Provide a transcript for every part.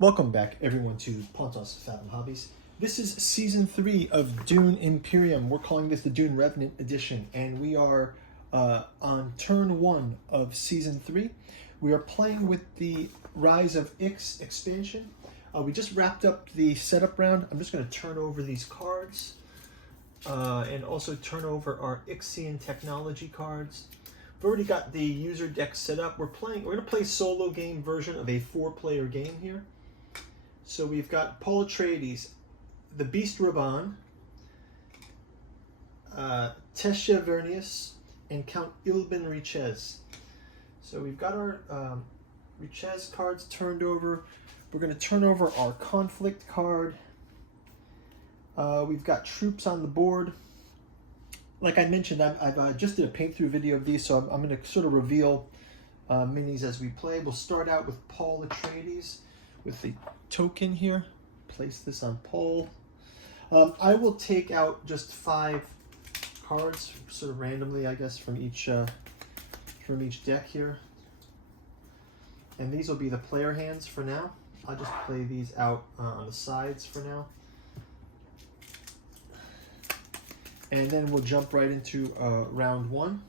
Welcome back, everyone, to Pontos Fathom Hobbies. This is Season 3 of Dune Imperium. We're calling this the Dune Revenant Edition, and we are on Turn 1 of Season 3. We are playing with the Rise of Ix expansion. We just wrapped up the setup round. I'm just going to turn over these cards and also turn over our Ixian technology cards. We've already got the user deck set up. We're going to play solo game version of a 4-player game here. So we've got Paul Atreides, the Beast Raban, Tesha Vernius, and Count Ilbin Richez. So we've got our Richez cards turned over. We're going to turn over our conflict card. We've got troops on the board. Like I mentioned, I've just did a paint through video of these, so I'm going to sort of reveal minis as we play. We'll start out with Paul Atreides with the token here. Place this on Paul. I will take out just 5 cards, sort of randomly, I guess, from each deck here. And these will be the player hands for now. I'll just play these out on the sides for now. And then we'll jump right into round 1.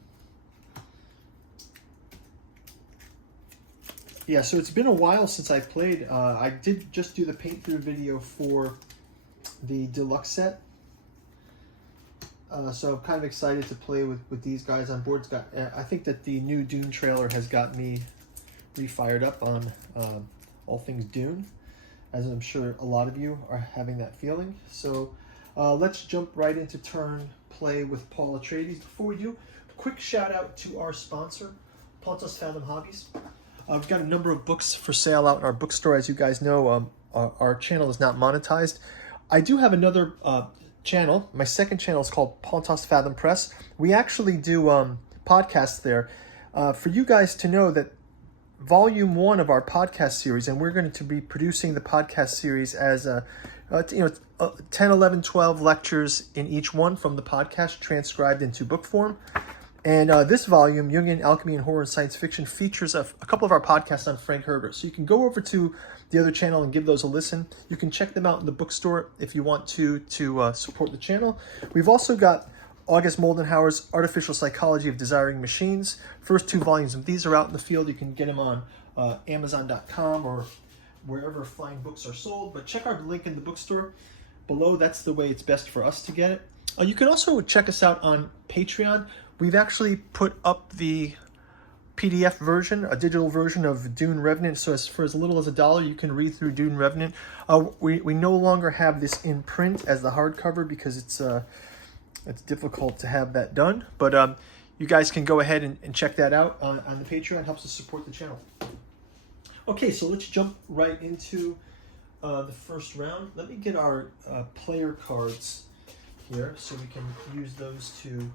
Yeah, so it's been a while since I played. I did just do the paint through video for the deluxe set. So I'm kind of excited to play with these guys on board. I think that the new Dune trailer has got me re-fired up on all things Dune, as I'm sure a lot of you are having that feeling. So let's jump right into turn play with Paul Atreides. Before we do, quick shout out to our sponsor, Pontos Fathom Hobbies. We've got a number of books for sale out in our bookstore. As you guys know, our channel is not monetized. I do have another channel. My second channel is called Pontos Fathom Press. We actually do podcasts there. For you guys to know that Volume 1 of our podcast series, and we're going to be producing the podcast series as 10, 11, 12 lectures in each one from the podcast transcribed into book form. And this volume, Jungian Alchemy and Horror and Science Fiction, features a couple of our podcasts on Frank Herbert. So you can go over to the other channel and give those a listen. You can check them out in the bookstore if you want to support the channel. We've also got August Moldenhauer's Artificial Psychology of Desiring Machines. First 2 volumes of these are out in the field. You can get them on Amazon.com or wherever fine books are sold. But check our link in the bookstore below. That's the way it's best for us to get it. You can also check us out on Patreon. We've actually put up the PDF version, a digital version of Dune Revenant. So for as little as $1, you can read through Dune Revenant. We no longer have this in print as the hardcover because it's difficult to have that done. But you guys can go ahead and check that out on the Patreon. It helps us support the channel. Okay, so let's jump right into the first round. Let me get our player cards here so we can use those to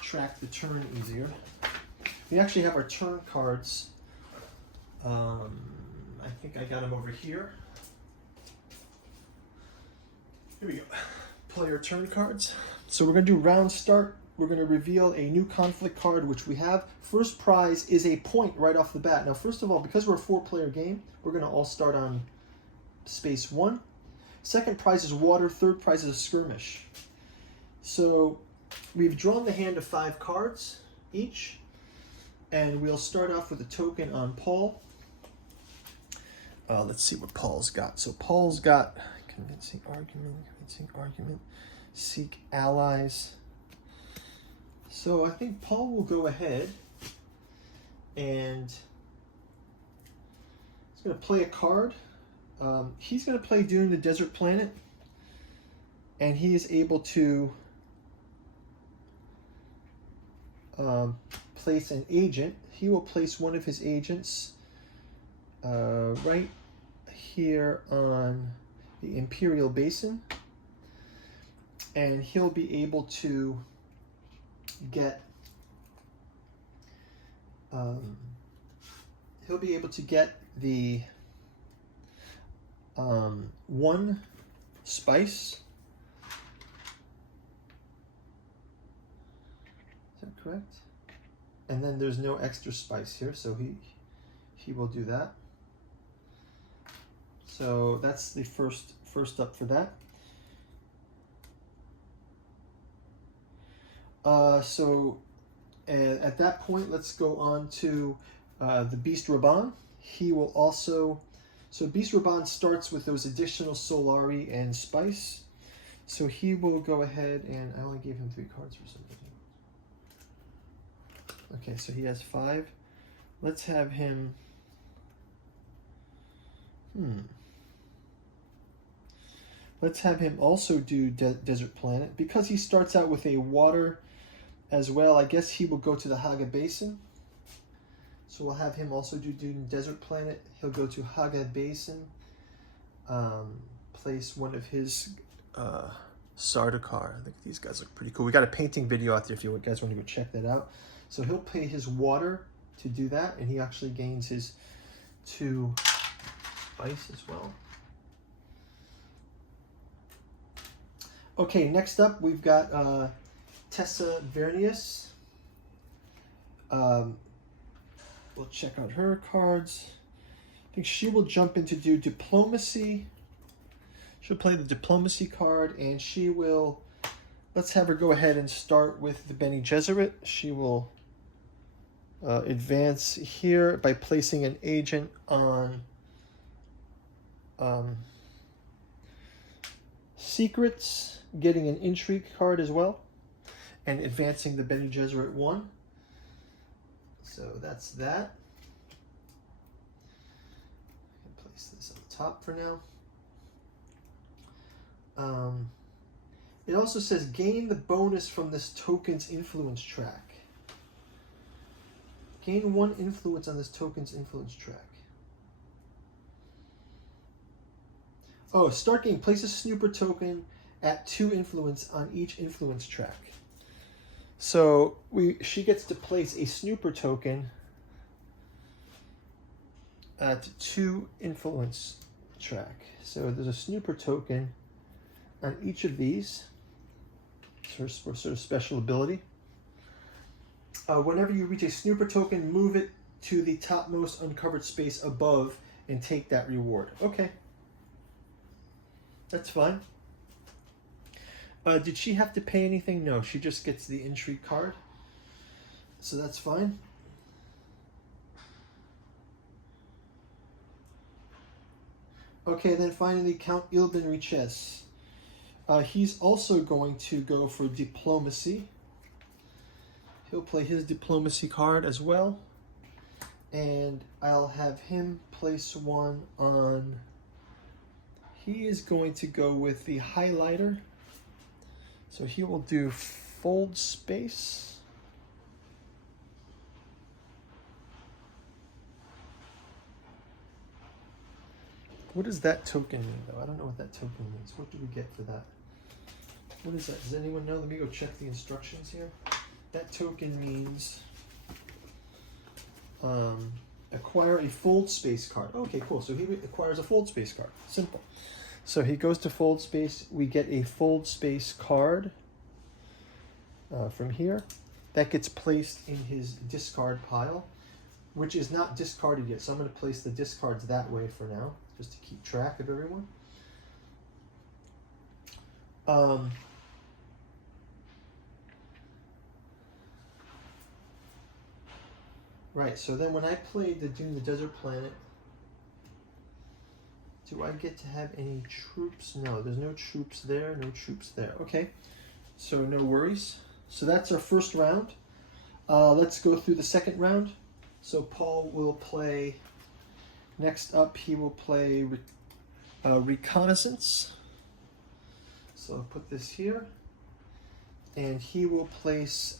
track the turn easier. We actually have our turn cards. I think I got them over here. Here we go. Player turn cards. So we're going to do round start. We're going to reveal a new conflict card, which we have. First prize is a point right off the bat. Now, first of all, because we're a 4-player game, we're going to all start on space 1. Second prize is water. Third prize is a skirmish. So we've drawn the hand of 5 cards each, and we'll start off with a token on Paul. Let's see what Paul's got. So Paul's got convincing argument, seek allies. So I think Paul will go ahead and he's going to play a card. He's going to play Dune, the Desert Planet, and he is able to place an agent. He will place one of his agents right here on the Imperial Basin, and he'll be able to get the 1 spice. Is that correct? And then there's no extra spice here, so he will do that. So that's the first up for that. At that point, let's go on to the Beast Raban. He will also, so Beast Raban starts with those additional Solari and Spice. So he will go ahead and, I only gave him 3 cards for some reason. Okay, so he has 5. Let's have him, let's have him also do Desert Planet. Because he starts out with a water as well, I guess he will go to the Haga Basin. So we'll have him also do Dune Desert Planet. He'll go to Haga Basin, place one of his Sardaukar. I think these guys look pretty cool. We got a painting video out there if you guys want to go check that out. So he'll pay his water to do that, and he actually gains his 2 ice as well. Okay, next up we've got Tessa Vernius. We'll check out her cards. I think she will jump in to do Diplomacy. She'll play the Diplomacy card, and she will, let's have her go ahead and start with the Bene Gesserit. She will advance here by placing an agent on Secrets, getting an Intrigue card as well, and advancing the Bene Gesserit 1. So that's that. I can place this on the top for now. It also says gain the bonus from this token's influence track. Gain 1 influence on this token's influence track. Oh, start game. Place a snooper token at 2 influence on each influence track. So she gets to place a snooper token at 2 influence track. So there's a snooper token on each of these for sort of special ability. Whenever you reach a snooper token, move it to the topmost uncovered space above and take that reward. Okay. That's fine. Did she have to pay anything? No, she just gets the Intrigue card. So that's fine. Okay, then finally Count Ilden Riches. He's also going to go for Diplomacy. He'll play his Diplomacy card as well. And I'll have him place one on... He is going to go with the Highlighter. So he will do Fold Space. What does that token mean, though? I don't know what that token means. What do we get for that? What is that? Does anyone know? Let me go check the instructions here. That token means acquire a Fold Space card. Okay, cool. So he acquires a Fold Space card. Simple. So he goes to Fold Space. We get a Fold Space card from here. That gets placed in his discard pile, which is not discarded yet. So I'm going to place the discards that way for now, just to keep track of everyone. Right, so then when I played the Dune the Desert Planet, do I get to have any troops? No, there's no troops there, no troops there. Okay, so no worries. So that's our first round. Let's go through the second round. So Paul will play, next up he will play Reconnaissance. So I'll put this here. And he will place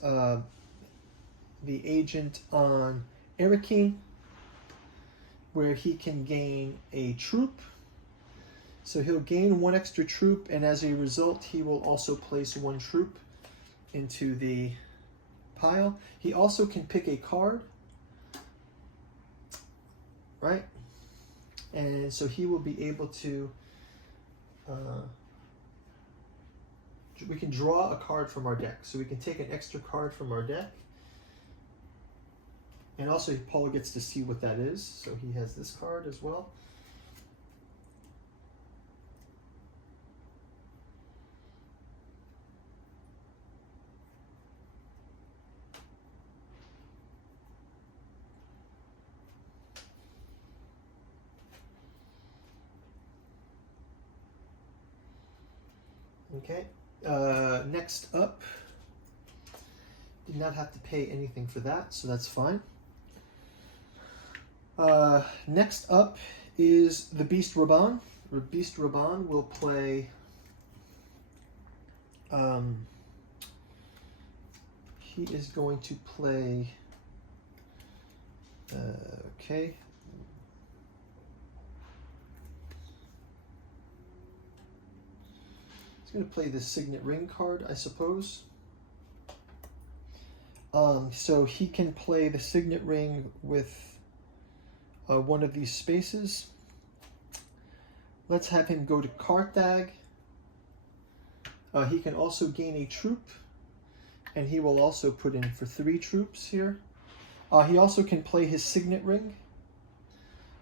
the agent on Erikine, where he can gain a troop. So he'll gain 1 extra troop, and as a result, he will also place 1 troop into the pile. He also can pick a card, right? And so he will be able to, we can draw a card from our deck. So we can take an extra card from our deck. And also Paul gets to see what that is. So he has this card as well. Okay. Next up, did not have to pay anything for that, so that's fine. Next up is the Beast Raban. Beast Raban will play. He is going to play. Okay. He's going to play the Signet Ring card, I suppose. So he can play the Signet Ring with one of these spaces. Let's have him go to Karthag. He can also gain a troop, and he will also put in for 3 troops here. He also can play his Signet Ring,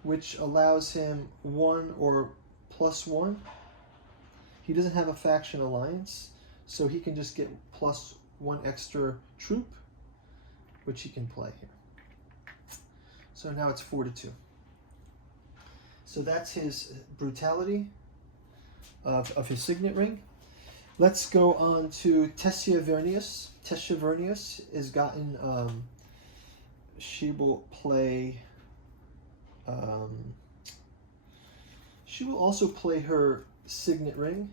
which allows him 1 or +1. He doesn't have a faction alliance, so he can just get +1 extra troop, which he can play here. So now it's 4-2. So that's his brutality of his Signet Ring. Let's go on to Tessia Vernius. Tessia Vernius has gotten, she will play, she will also play her Signet Ring.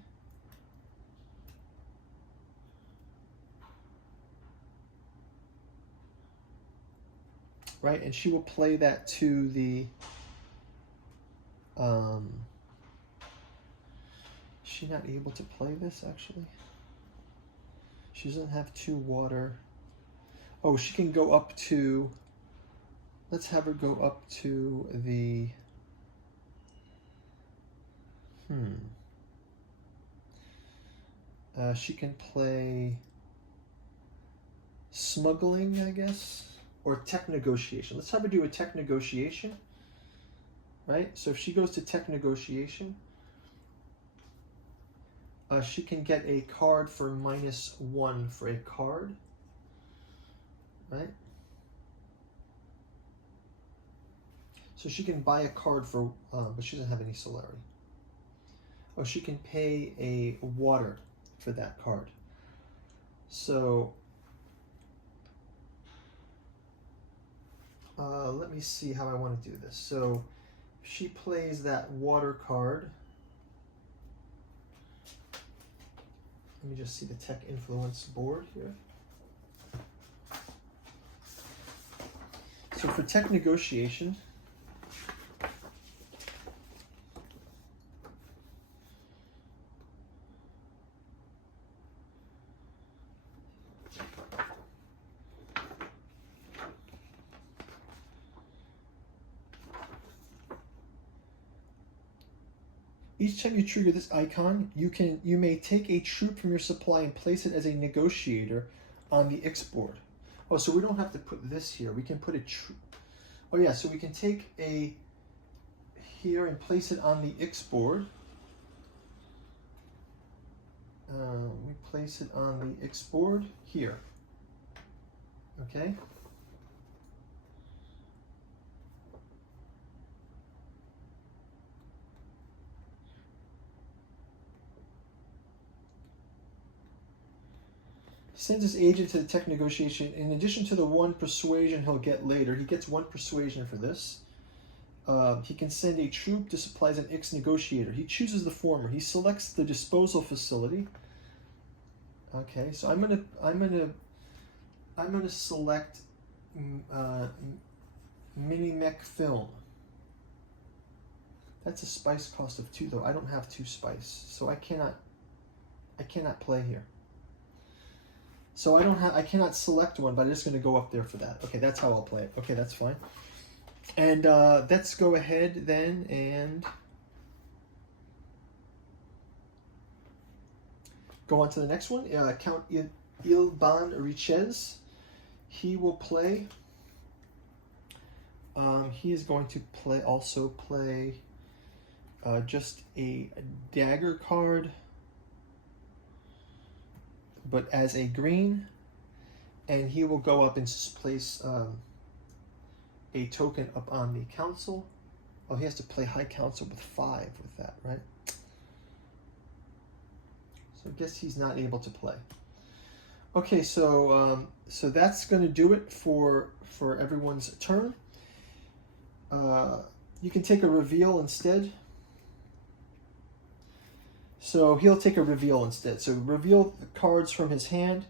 Right, and she will play that to the, she's not able to play this actually. She doesn't have 2 water. Oh, she can go up to, let's have her go up to the, she can play smuggling, I guess, or tech negotiation. Let's have her do a tech negotiation, right? So if she goes to tech negotiation, she can get a card for -1 for a card, right? So she can buy a card for, but she doesn't have any Solari. Oh, she can pay a water for that card. So let me see how I want to do this. So if she plays that water card, let me just see the tech influence board here. So for tech negotiation, each time you trigger this icon, you may take a troop from your supply and place it as a negotiator on the X board. Oh, so we don't have to put this here. We can put a troop. Oh yeah, so we can take a here and place it on the X board. We place it on the X board here. Okay. Sends his agent to the tech negotiation. In addition to the 1 persuasion he'll get later, he gets 1 persuasion for this. He can send a troop to supply as an X negotiator. He chooses the former. He selects the disposal facility. Okay, so I'm gonna select mini mech film. That's a spice cost of 2 though. I don't have 2 spice, so I cannot play here. So I cannot select one, but I'm just going to go up there for that. Okay, that's how I'll play it. Okay, that's fine. And let's go ahead then and go on to the next one. Count Ilban Richez. He will play. He is going to also play just a dagger card, but as a green, and he will go up and place a token up on the council. Oh, he has to play high council with 5 with that, right? So I guess he's not able to play. Okay, so so that's going to do it for everyone's turn. You can take a reveal instead. So he'll take a reveal instead. So reveal the cards from his hand.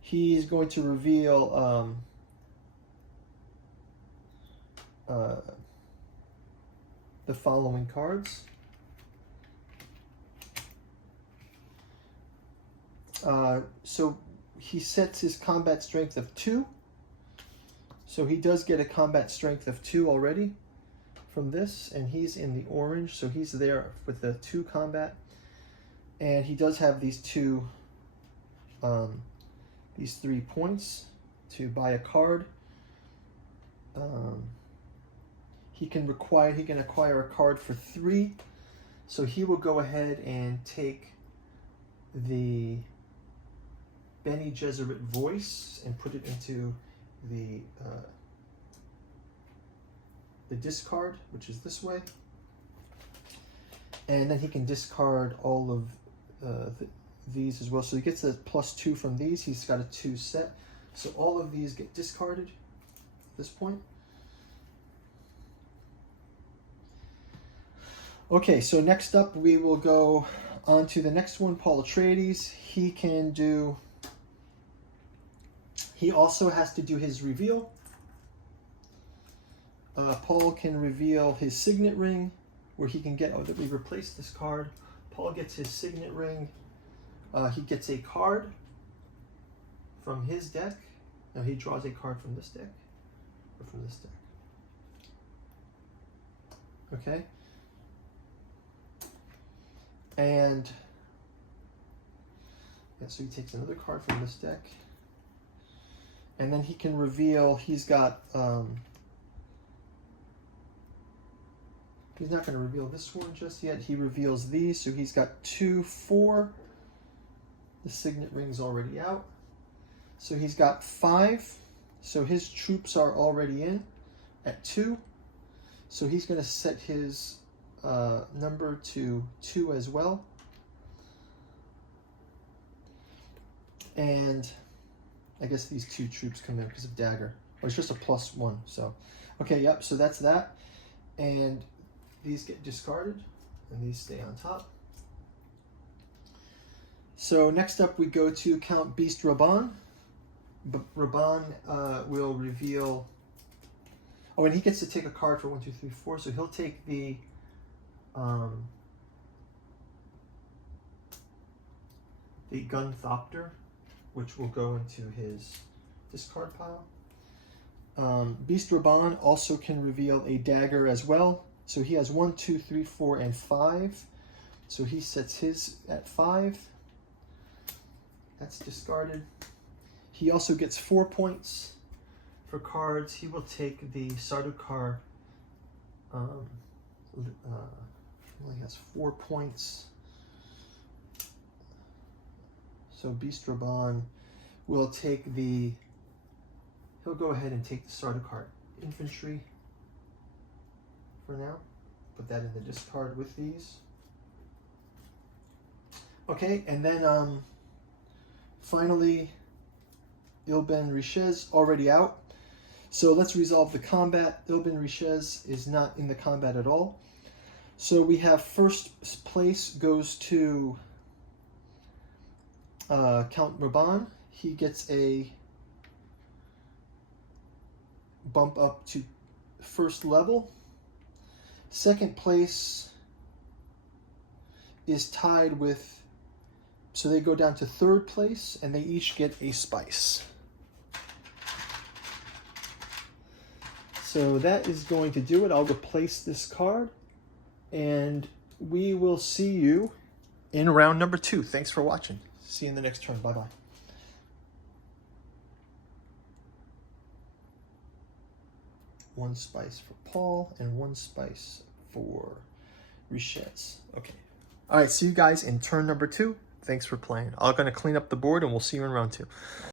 He's going to reveal the following cards. So he sets his combat strength of 2. So he does get a combat strength of 2 already from this, and he's in the orange, so he's there with the 2 combat. And he does have these 3 points to buy a card. He can acquire a card for 3. So he will go ahead and take the Bene Gesserit voice and put it into the discard, which is this way. And then he can discard all of these as well. So he gets a +2 from these. He's got a 2 set. So all of these get discarded at this point. Okay, so next up we will go on to the next one, Paul Atreides. He also has to do his reveal. Paul can reveal his signet ring, where he can get, we replaced this card. Paul gets his signet ring. He gets a card from his deck. Now he draws a card from this deck, or from this deck. Okay. And yeah, so he takes another card from this deck. And then he can reveal, he's got, he's not going to reveal this one just yet. He reveals these, so he's got 2, 4. The signet ring's already out. So he's got 5. So his troops are already in at 2. So he's going to set his number to 2 as well. And I guess these 2 troops come in because of dagger. Oh, it's just a +1. So, okay, yep. So that's that. And these get discarded, and these stay on top. So next up, we go to Count Beast Raban. Raban will reveal. Oh, and he gets to take a card for 1, 2, 3, 4. So he'll take the Gunthopter, which will go into his discard pile. Beast Raban also can reveal a dagger as well. So he has 1, 2, 3, 4, and 5. So he sets his at 5. That's discarded. He also gets 4 points for cards. He will take the Sardaukar. Only has 4 points. So Beast Raban will take the. He'll go ahead and take the Sardaukar infantry for now. Put that in the discard with these. Okay, and then finally, Ilben Rishez already out. So let's resolve the combat. Ilben Rishez is not in the combat at all. So we have first place goes to Count Raban. He gets a bump up to first level. Second place is tied with, so they go down to third place, and they each get a spice. So that is going to do it. I'll replace this card, and we will see you in round number 2. Thanks for watching. See you in the next turn. Bye-bye. One spice for Paul and 1 spice for Rishez. Okay. All right, see you guys in turn number 2. Thanks for playing. I'm going to clean up the board, and we'll see you in round 2.